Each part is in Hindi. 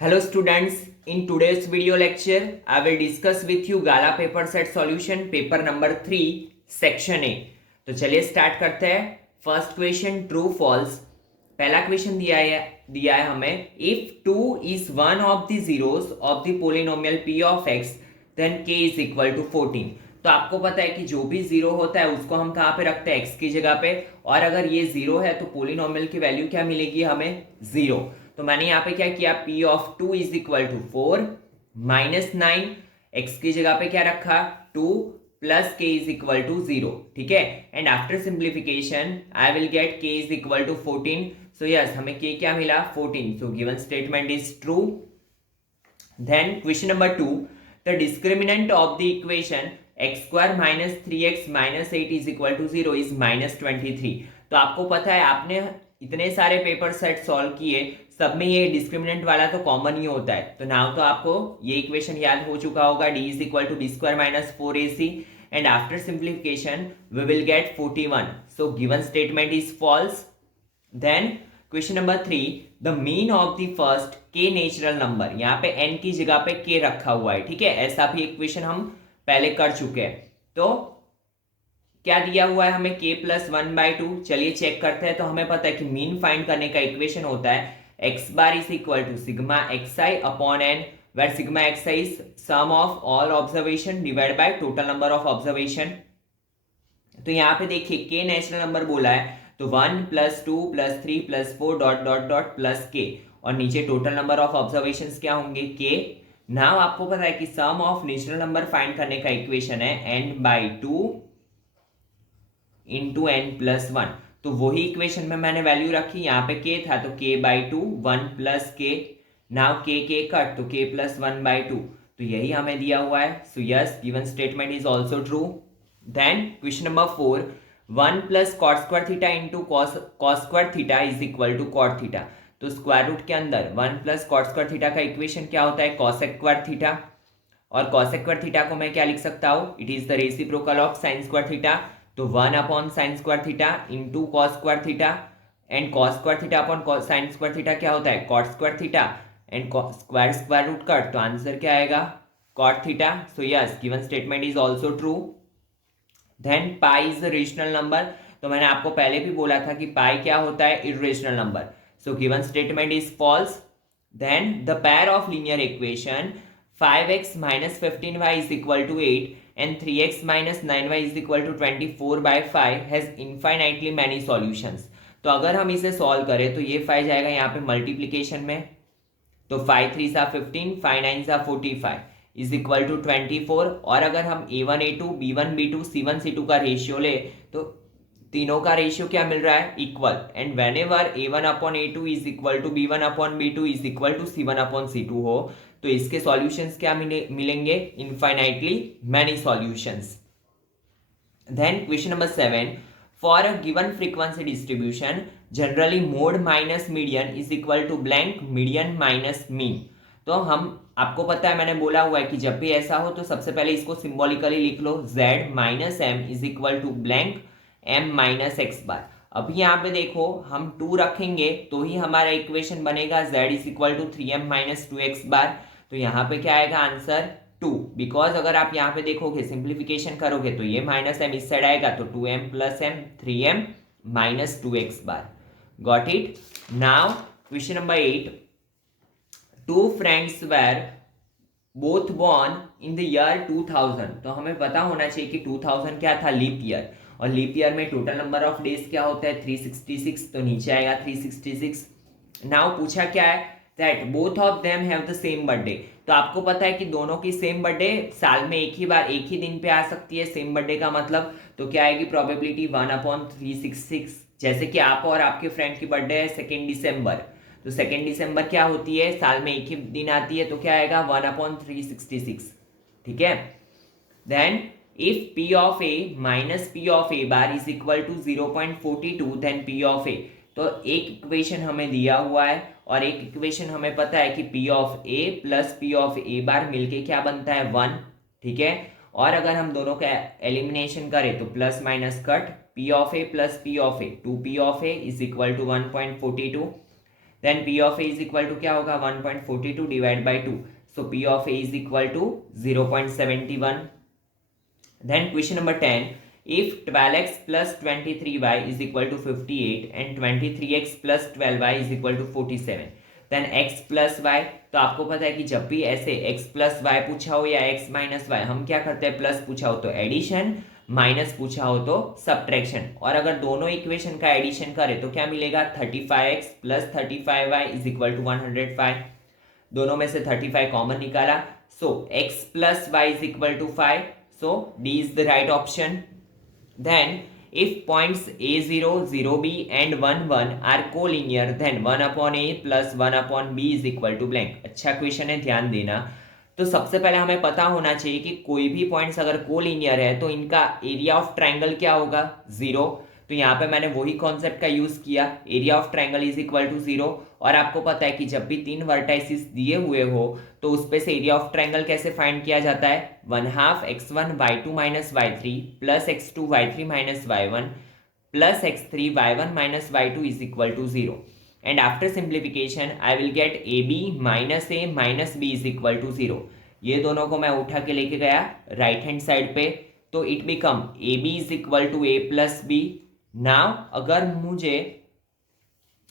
Hello students, in today's video lecture, I will discuss with you Gala paper set solution paper number 3 section A। तो चलिए स्टार्ट करते हैं। First question true false. पहला क्वेश्चन दिया है हमें, if 2 is one of the zeros of the polynomial p of x then k is equal to 14। तो आपको पता है कि जो भी जीरो होता है उसको हम कहाँ पे रखते हैं, x की जगह पे, और अगर ये जीरो है तो पोलिनोमियल की वैल्यू क्या मिलेगी हमें, जीरो। तो मैंने यहाँ पे क्या किया, p of 2 is equal to 4 minus 9, x की जगह पे क्या रखा 2 plus k is equal to 0। ठीक है, and after simplification I will get k is equal to 14। So yes, हमें k क्या मिला 14। So given statement is true. Then question number 2, the discriminant of the equation X square minus 3x minus 8 is equal to 0 is minus 23। तो आपको पता है, आपने इतने सारे पेपर सेट सॉल्व किए, सब में ये डिस्क्रिमिनेंट वाला तो कॉमन ही होता है। तो नाउ तो आपको ये इक्वेशन याद हो चुका होगा, d is equal to B square minus 4ac, and after simplification we will get 41। So given statement is false. Then question number 3, the mean of the first k natural number, यहाँ पे n की जगह पे k रखा हुआ है। ठीक है, ऐसा भी इक्वेशन हम पहले कर चुके हैं। तो क्या दिया हुआ है हमें, k प्लस 1/2। चलिए चेक करते हैं। तो हमें पता है कि मीन फाइंड करने का इक्वेशन होता है x bar is equal to sigma xi upon n, where sigma xi is sum of all observation divide by total number of observation. तो यहाँ पे देखिए k नेचुरल नंबर बोला है, तो 1 plus 2 plus 3 plus 4 dot dot dot plus k, और नीचे टोटल नंबर ऑफ ऑब्जर्वेशन क्या होंगे k। नाउ आपको पता है कि सम ऑफ नेचुरल नंबर फाइंड करने का इक्वेशन है n/2 इंटू n प्लस 1। तो वही इक्वेशन में मैंने वैल्यू रखी, यहाँ पे k था तो k/2 1 plus k। Now k cut तो k प्लस 1/2, तो यही हमें दिया हुआ है। So yes, given statement is also true. Then question number 4, 1 plus cot square theta into cos square theta is equal to cot theta. तो स्क्वायर रूट के अंदर 1 प्लस कॉट स्क्वायर थीटा का इक्वेशन क्या होता है, कॉस स्क्वायर थीटा, और कॉस स्क्वायर थीटा को मैं क्या लिख सकता हूँ, it is the reciprocal of sine square theta. तो 1 upon sine square theta into cos square theta, and cos square theta upon sine square theta क्या होता है, cot square theta, and square square root cut, तो आंसर क्या आएगा, cot theta. So yes, given statement is also true. Then pi is rational number. तो मैंने आपको पहले भी बोला था कि पाई क्या होता है, irrational number. So given statement is false. Then the pair of linear equation 5x minus 15y is equal to 8 and 3x minus 9y is equal to 24/5 has infinitely many solutions। तो अगर हम इसे सॉल्व करें तो ये 5 जाएगा यहाँ पे मल्टीप्लीकेशन में, तो 5 3 सा 15, 5 9 सा 45 इज इक्वल टू 24। और अगर हम a1 a2 b1 b2 c1 c2 का रेशियो ले तो तीनों का रेशियो क्या मिल रहा है, equal, and whenever a1 upon a2 is equal to b1 upon b2 is equal to c1 upon c2 हो, तो इसके सॉल्यूशंस क्या मिलेंगे, infinitely many solutions. Then question number 7, for a given frequency distribution generally mode minus median is equal to blank median minus mean. तो हम, आपको पता है मैंने बोला हुआ है कि जब भी ऐसा हो तो सबसे पहले इसको सिंबॉलिकली लिख लो, z minus M is equal to blank m minus X bar. अभी यहाँ पे देखो, हम 2 रखेंगे तो ही हमारा इक्वेशन बनेगा z is equal to 3m minus 2x bar. तो यहाँ पे क्या आएगा आंसर 2, बिकॉज अगर आप यहाँ पे देखोगे सिंप्लीफिकेशन करोगे तो ये माइनस m इस साइड आएगा, तो 2m plus m 3m minus 2x bar. Got it. Now question number 8, 2 friends were both born in the year 2000। तो हमें पता होना चाहिए कि 2000 क्या था, लीप ईयर, और लीप ईयर में टोटल नंबर ऑफ डेज क्या होता है 366, तो नीचे आएगा 366। नाउ पूछा क्या है, that both of them have the same birthday. तो आपको पता है कि दोनों की सेम बर्थडे साल में एक ही बार एक ही दिन पे आ सकती है, सेम बर्थडे का मतलब, तो क्या आएगी प्रोबेबिलिटी 1/366। जैसे कि आप और आपके फ्रेंड की बर्थडे है 2 दिसंबर, तो 2 दिसंबर क्या होती है, साल में एक ही दिन आती है, तो क्या आएगा 1/366। ठीक है। Then if p of a minus p of a bar is equal to 0.42 then p of a। तो एक इक्वेशन हमें दिया हुआ है और एक इक्वेशन हमें पता है कि p of a plus p of a बार मिलके क्या बनता है 1। ठीक है, और अगर हम दोनों का एलिमिनेशन करें तो plus minus cut, p of a plus p of a 2p of a is equal to 1.42। Then P of A is equal to क्या होगा 1.42 divide by 2, so P of A is equal to 0.71. Then question number 10, if 12x plus 23y is equal to 58 and 23x plus 12y is equal to 47, then x plus y. तो आपको पता है कि जब भी ऐसे x plus y पूछा हो या x minus y, हम क्या करते हैं, प्लस पूछा हो तो एडिशन, माइनस पूछा हो तो सब्ट्रैक्शन. और अगर दोनों इक्वेशन का एडिशन करें तो क्या मिलेगा, 35x plus 35y is equal to 105. दोनों में से 35 कॉमन निकाला, सो x plus y is equal to 5. So D is the right option. Then if points A0, 0B and 1, 1 are collinear, then 1 upon A plus 1 upon B is equal to blank. अच्छा क्वेश्चन है, ध्यान देना. तो सबसे पहले हमें पता होना चाहिए कि कोई भी पॉइंट्स अगर कोलिनियर है तो इनका एरिया ऑफ ट्राइंगल क्या होगा, 0. तो यहाँ पे मैंने वही कॉन्सेप्ट का यूज किया, area of triangle is equal to 0. और आपको पता है कि जब भी 3 वर्टाइसिस दिए हुए हो तो उस पे से एरिया ऑफ ट्राइंगल कैसे फाइंड किया जाता है, 1/2 x1 y2 minus y3 plus x2 y3 minus y1 plus x3 y1 minus y2 is equal to 0. And after simplification I will get ab minus a minus b is equal to 0. ये दोनों को मैं उठा के लेके गया राइट हैंड साइड पे, तो it become ab is equal to a plus b. Now अगर मुझे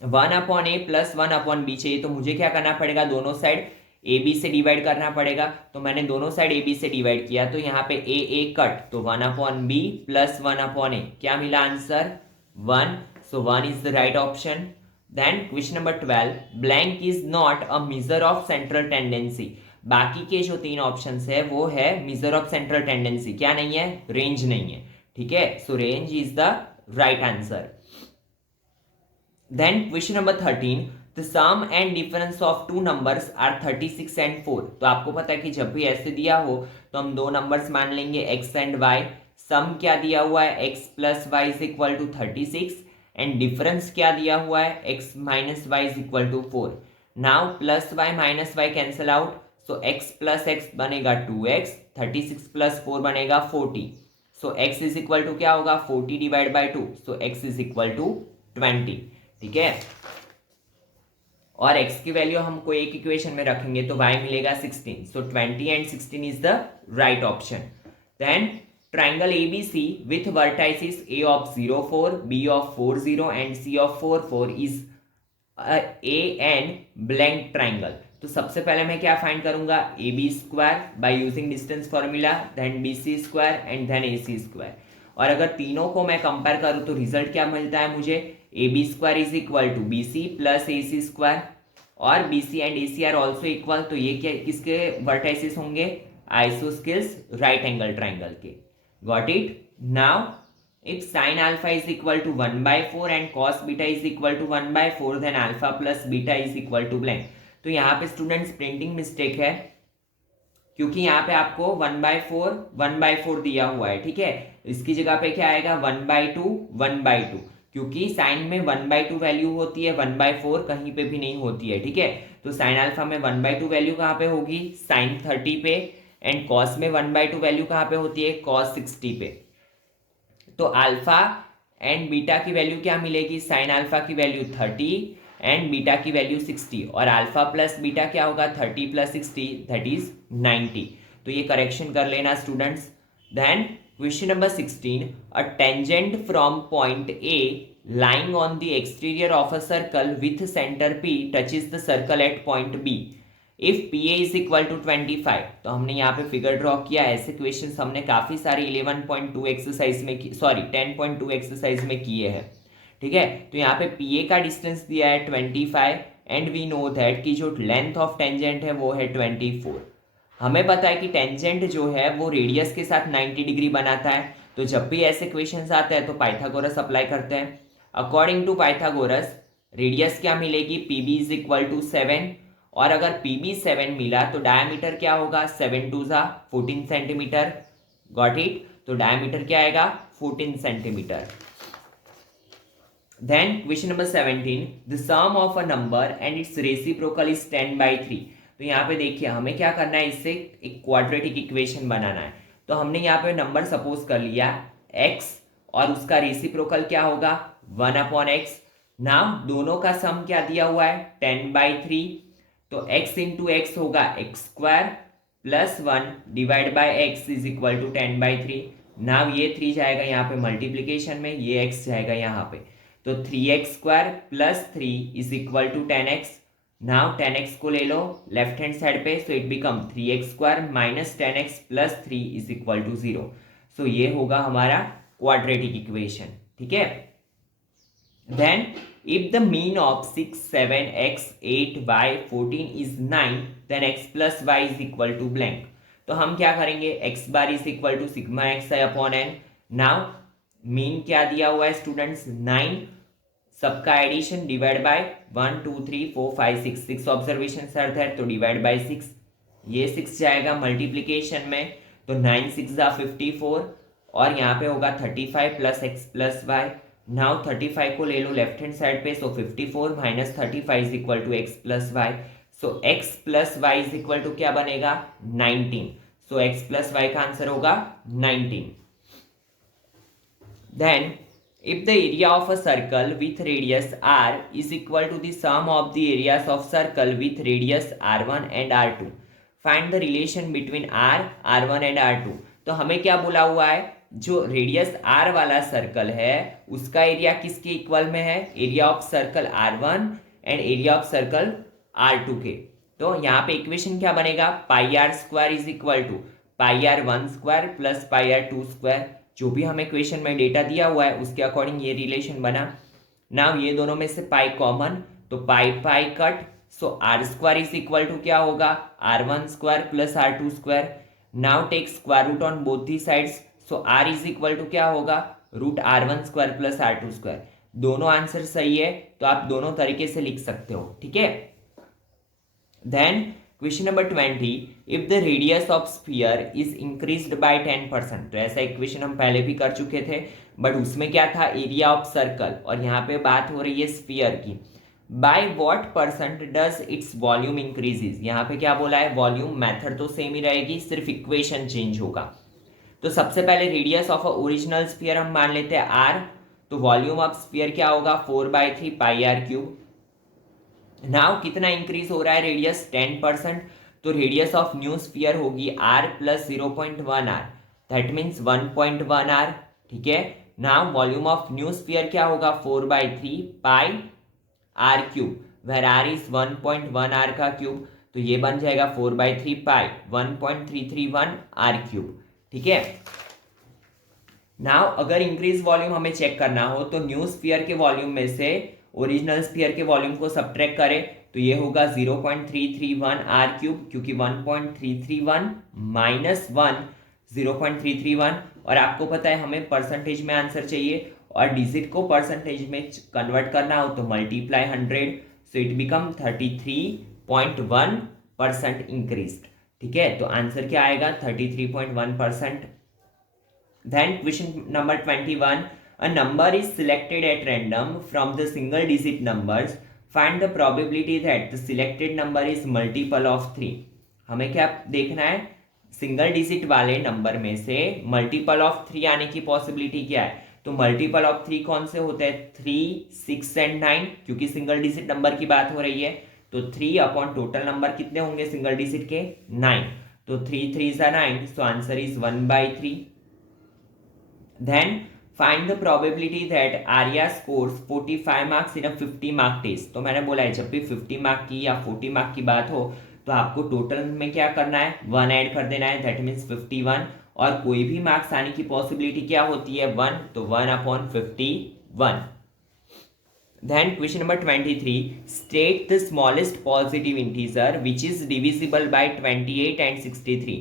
1 upon A plus 1 upon B चाहिए तो मुझे क्या करना पड़ेगा, दोनों साइड ए बी से डिवाइड करना पड़ेगा. तो मैंने दोनों साइड ए बी से डिवाइड किया, तो यहाँ पे ए कट, तो 1 upon B plus 1 upon A, क्या मिला answer 1. So 1 is the right option. Then question number 12, blank is not a measure of central tendency. बाकी के जो 3 ऑप्शन है वो है मेजर ऑफ सेंट्रल टेंडेंसी, क्या नहीं है, रेंज नहीं है. ठीक है, सो range is the right answer. Then question number 13, the sum and difference of two numbers are 36 and 4. तो आपको पता है कि जब भी ऐसे दिया हो तो हम दो नंबर्स मान लेंगे x एंड y. सम क्या दिया हुआ है, x plus Y is equal to 36 and difference क्या दिया हुआ है, x minus Y is equal to 4. Now plus Y minus Y cancel out, so x plus X बनेगा 2x, 36 प्लस 4 बनेगा 40. So x is equal to क्या होगा, 40 divide by 2, so x is equal to 20. ठीक है, और x की वैल्यू हमको एक इक्वेशन में रखेंगे तो y मिलेगा 16. So 20 and 16 is the right option. Then triangle ABC with vertices A of 0 4, B of 4 0 and C of 4 4 is A and blank triangle. तो सबसे पहले मैं क्या फाइंड करूंगा, AB square by using distance formula, then BC square and then AC square. और अगर तीनों को मैं कंपेयर करूं तो रिजल्ट क्या मिलता है मुझे, AB square is equal to BC plus AC square, और BC and AC are also equal. तो ये क्या किसके वर्टाइसिस होंगे, आइसोस्केल्स राइट एंगल ट्राइंगल के. Got it. Now if sine alpha is equal to 1/4 and cos beta is equal to 1/4, then alpha plus beta is equal to blank. तो यहाँ पे स्टूडेंट्स प्रिंटिंग मिस्टेक है, क्योंकि यहाँ पे आपको 1/4 दिया हुआ है. ठीक है, इसकी जगह पे क्या आएगा 1/2, क्योंकि साइन में 1/2 वैल्यू होती है, 1/4 कहीं पे भी नहीं होती है. ठीक है, तो साइन अल्फा में 1/2 वैल्यू कहाँ पे होगी, साइन 30 पे, एंड कॉस में 1/2 वैल्यू कहाँ पे होती है, कॉस 60 पे. तो अल्फा एंड बीटा की वैल्यू क्या मिलेगी, साइन अल्फा की वैल्यू 30 एंड बीटा की वैल्यू 60, और अल्फा प्लस बीटा क्या होगा, 30 प्लस 60 दैट इज 90. तो ये करेक्शन कर लेना students. Then question number 16, a tangent from point A lying on the exterior of a circle with center P touches the circle at point B if PA is equal to 25. तो हमने यहाँ पे फिगर ड्रॉ किया. ऐसे क्वेश्चंस हमने काफ़ी सारे 11.2 एक्सरसाइज में 10.2 एक्सरसाइज में किए हैं. ठीक है, तो यहाँ पे PA का डिस्टेंस दिया है 25 एंड वी नो दैट कि जो लेंथ ऑफ टेंजेंट है वो है 24. हमें पता है कि टेंजेंट जो है वो रेडियस के साथ 90 डिग्री बनाता है. तो जब भी ऐसे क्वेश्चंस आते हैं तो पाइथागोरस अप्लाई करते हैं. अकॉर्डिंग टू पाइथागोरस रेडियस क्या मिलेगी, PB इज इक्वल टू 7, और अगर PB 7 मिला तो डायमीटर क्या होगा, 7 2 14 सेंटीमीटर. Got it. तो डायमीटर क्या आएगा, 14 centimetre. Then question number 17, the sum of a number and its reciprocal is 10/3. तो यहाँ पे देखिए हमें क्या करना है, इससे एक क्वाड्रेटिक इक्वेशन बनाना है. तो हमने यहाँ पे नंबर सपोज कर लिया x, और उसका रेसिप्रोकल क्या होगा 1/x. नाउ दोनों का सम क्या दिया हुआ है 10/3, तो x इंटू एक्स होगा X square plus 1 divide by X is equal to 10/3। Now ये 3 जाएगा यहाँ पे मल्टीप्लीकेशन में, ये x जाएगा यहाँ पे, तो 3x square plus 3 is equal to 10x। Now 10x को ले लो लेफ्ट हैंड साइड पे, so it become 3x square minus 10x plus 3 is equal to 0। So ये होगा हमारा क्वाड्रेटिक इक्वेशन, ठीक है। Then if the mean of 6, 7, x, 8, y, 14 is 9, then x plus y is equal to blank। तो हम क्या करेंगे, x bar is equal to sigma X I upon N. Now mean क्या दिया हुआ है स्टूडेंट्स 9, सबका एडिशन डिवाइड बाय 1 2 3 4 5 6, 6 ऑब्जर्वेशन सर्थ है तो डिवाइड बाय 6, ये 6 जाएगा मल्टीप्लीकेशन में, तो 9 6 जा 54 और यहाँ पे होगा 35 plus X plus Y. Now 35 को ले लो लेफ्ट हैंड साइड पे, so 54 minus 35 is equal to X plus Y. So X plus Y is equal to क्या बनेगा 19। सो एक्स प्लस वाई का आंसर होगा 19। Then if the area of a circle with radius r is equal to the sum of the areas of circle with radius r1 and r2, find the relation between r, r1 and r2। तो हमें क्या बोला हुआ है, जो रेडियस r वाला सर्कल है उसका एरिया किसके इक्वल में है, area of circle r1 and area of circle r2 के। तो यहाँ पे इक्वेशन क्या बनेगा, pi R square is equal to pi R 1 square plus pi R 2 square. जो भी हमें क्वेश्चन में डेटा दिया हुआ है उसके अकॉर्डिंग ये रिलेशन बना। नाउ ये दोनों में से पाई कॉमन, तो pi pi cut, so R square is equal to क्या होगा r1 square plus r2 square. Now take square root on both the sides, so r is equal to क्या होगा root r1 square plus r2 square. दोनों आंसर सही है तो आप दोनों तरीके से लिख सकते हो, ठीक है। Then question number 20, if the radius of sphere is increased by 10%। तो ऐसा इक्वेशन हम पहले भी कर चुके थे, बट उसमें क्या था एरिया ऑफ सर्कल, और यहाँ पे बात हो रही है स्फीयर की। By what percent does its volume increases. यहाँ पे क्या बोला है, वॉल्यूम मेथड तो सेम ही रहेगी, सिर्फ इक्वेशन चेंज होगा। तो सबसे पहले रेडियस ऑफ ओरिजिनल स्फीयर हम मान लेते हैं r, तो वॉल्यूम ऑफ स्फीयर क्या होगा 4/3 पाई आर क्यूब। नाउ कितना इंक्रीज हो रहा है रेडियस 10%, तो रेडियस ऑफ न्यू स्फीयर होगी r plus 0.1 r, that means 1.1 r, ठीक है। Now volume of new sphere क्या होगा 4/3 pi R cube, where r is 1.1 r का क्यूब, तो ये बन जाएगा 4/3 पाई 1.331 r क्यूब, ठीक है। नाउ अगर इंक्रीज वॉल्यूम हमें चेक करना हो तो न्यू स्फीयर के वॉल्यूम में से ओरिजिनल स्फीयर के वॉल्यूम को सबट्रैक्ट करें तो ये होगा 0.331 r क्यूब, क्योंकि 1.331 माइनस 1 0.331, और आपको पता है हमें परसेंटेज में आंसर चाहिए और डिजिट को परसेंटेज में कन्वर्ट करना हो तो multiply 100, so it become 33.1% increased, ठीक है। तो आंसर क्या आएगा 33.1%। Then question number 21, a number is selected at random from the single digit numbers, find the probability that the selected number is multiple of 3। हमें क्या देखना है, सिंगल डिजिट वाले नंबर में से मल्टीपल ऑफ 3 आने की पॉसिबिलिटी क्या है। तो मल्टीपल ऑफ 3 कौन से होते हैं 3, 6 एंड 9, क्योंकि सिंगल डिजिट नंबर की बात हो रही है, तो 3 अपॉन टोटल नंबर कितने होंगे सिंगल डिजिट के 9, तो 3 3 is 9, so answer is 1/3। Then find the probability that Arya scores 45 marks in a 50 mark test। तो मैंने बोला है जब भी 50 मार्क की या 40 मार्क की बात हो तो आपको टोटल में क्या करना है 1 ऐड कर देना है, दैट मीन्स 51, और कोई भी मार्क्स आने की पॉसिबिलिटी क्या होती है 1, तो 1/51। Then question number 23, state the smallest positive integer which is divisible by 28 and 63।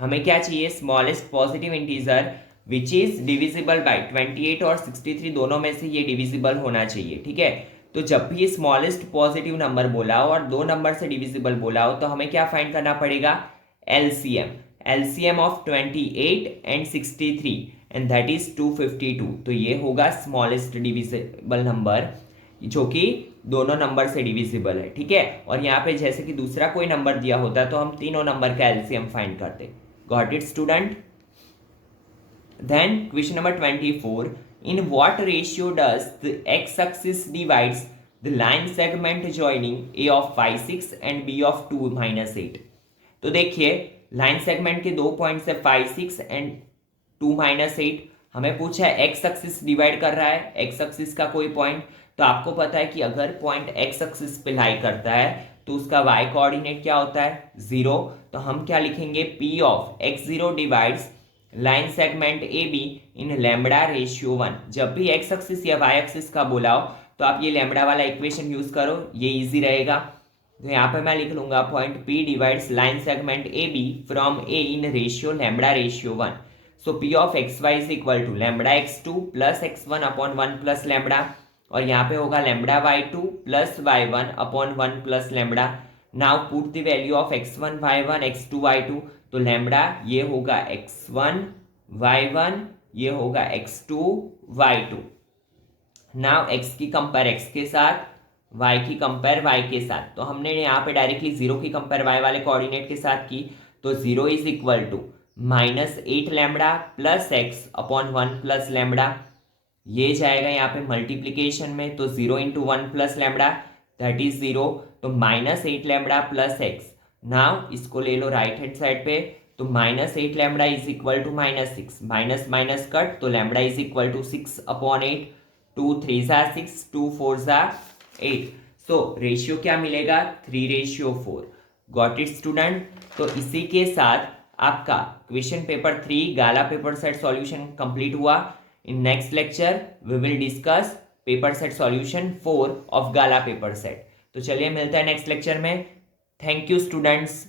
हमें क्या चाहिए smallest positive integer which is divisible by 28 और 63, दोनों में से ये डिविजिबल होना चाहिए, ठीक है। तो जब भी ये स्मॉलेस्ट पॉजिटिव नंबर बोला हो और दो नंबर से डिविजिबल बोला हो तो हमें क्या फाइंड करना पड़ेगा LCM of 28 and 63, and that is 252। तो ये होगा स्मॉलेस्ट डिविजिबल नंबर जो कि दोनों नंबर से डिविजिबल है, ठीक है। और यहाँ पे जैसे कि दूसरा कोई नंबर दिया होता तो हम तीनों नंबर का एलसीएम फाइंड करते। Got it student. Then question number 24, in what ratio does the X axis divides the line segment joining A of 5 6 and B of 2 -8। तो देखिए लाइन सेगमेंट के 2 पॉइंट्स है 5 6 एंड 2 -8। हमें पूछा है एक्स एक्सिस डिवाइड कर रहा है एक्स एक्सिस का कोई पॉइंट। तो आपको पता है कि अगर पॉइंट एक्स एक्सिस पे लाई करता है तो उसका वाई कोऑर्डिनेट क्या होता है 0। तो हम क्या लिखेंगे P of x0 divides line segment A be in lambda ratio 1। जब भी एक्स एक्सिस या वाई एक्सिस का बोला हो तो आप ये लैम्बडा वाला इक्वेशन यूज करो, ये इजी रहेगा। तो यहाँ पे मैं लिख लूंगा point P divides line segment A B from A in ratio lambda ratio 1। So P of X Y is equal to lambda x2 plus x1 upon 1 plus lambda, और यहाँ पे होगा lambda y2 plus y1 upon 1 plus lambda. Now put the value of x1 y1 x2 y2। तो लैम्बडा ये होगा x1 y1, ये होगा x2 y2। नाउ x की कंपेयर x के साथ, y की कंपेयर y के साथ। तो हमने यहाँ पे डायरेक्टली 0 की कंपेयर y वाले कोऑर्डिनेट के साथ की। तो 0 is equal to -8 lambda plus x upon 1 plus lambda. ये जाएगा यहाँ पे मल्टीप्लीकेशन में, तो 0 into 1 plus lambda that is 0। तो -8 लैम्बडा प्लस x। नाउ इसको ले लो राइट हैंड साइड पे। तो -8 lambda is equal to -6, minus minus cut, तो lambda is equal to 6 upon 8। 2 3 6, 2 4 8। So ratio क्या मिलेगा 3:4। Got it student. तो इसी के साथ आपका question paper 3 Gala paper set solution complete हुआ। In next lecture we will discuss paper set solution 4 of Gala paper set. तो चलिए मिलता है नेक्स्ट लेक्चर में। Thank you students.